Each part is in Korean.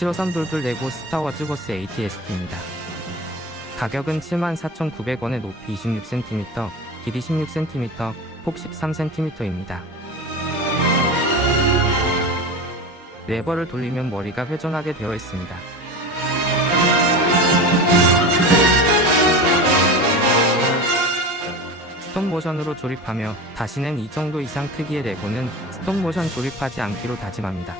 75322 레고 스타워즈 버스 AT-ST입니다. 가격은 74,900원에 높이 26cm, 길이 16cm, 폭 13cm입니다. 레버를 돌리면 머리가 회전하게 되어 있습니다. 스톱모션으로 조립하며 다시는 이 정도 이상 크기의 레고는 스톱모션 조립하지 않기로 다짐합니다.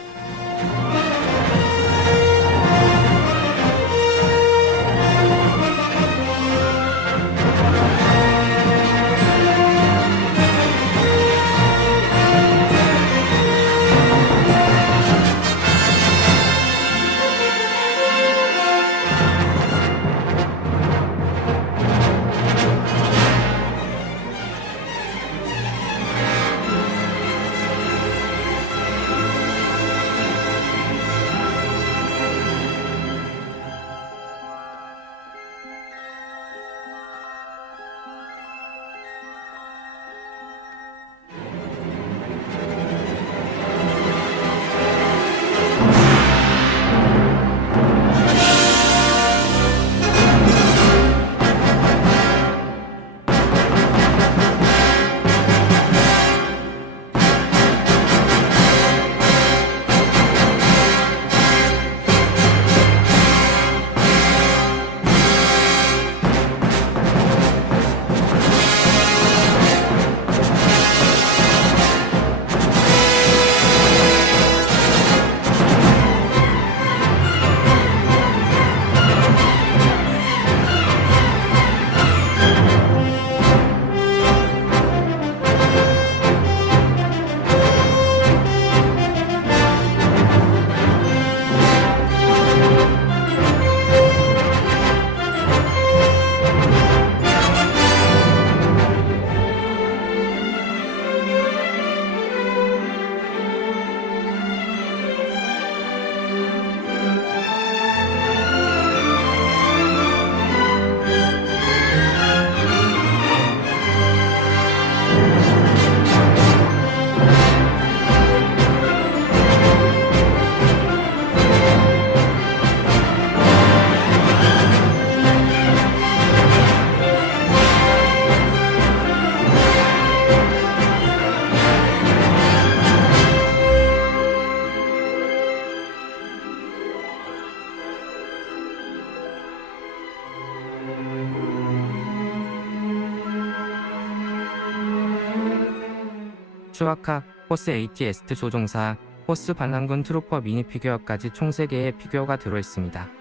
슈와카, 호스 AT-ST 조종사, 호스 반란군 트루퍼 미니 피규어까지 총 3개의 피규어가 들어있습니다.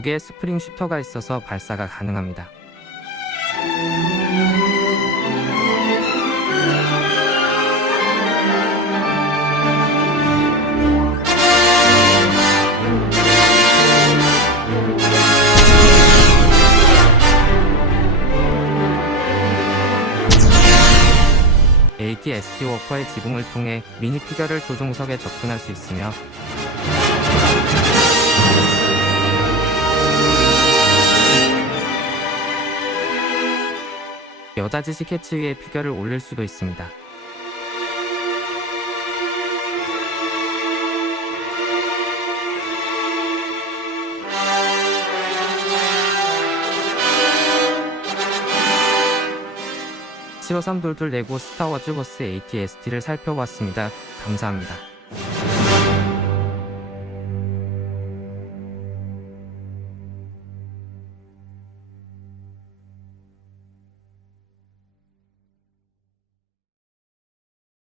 두 개의 스프링 슈터가 있어서 발사가 가능합니다. AT-ST 워커의 지붕을 통해 미니 피규어를 조종석에 접근할 수 있으며 여자지시 캐치 위에 피규어를 올릴 수도 있습니다. (75322) 레고 스타워즈 버스 AT-ST를 살펴봤습니다. 감사합니다.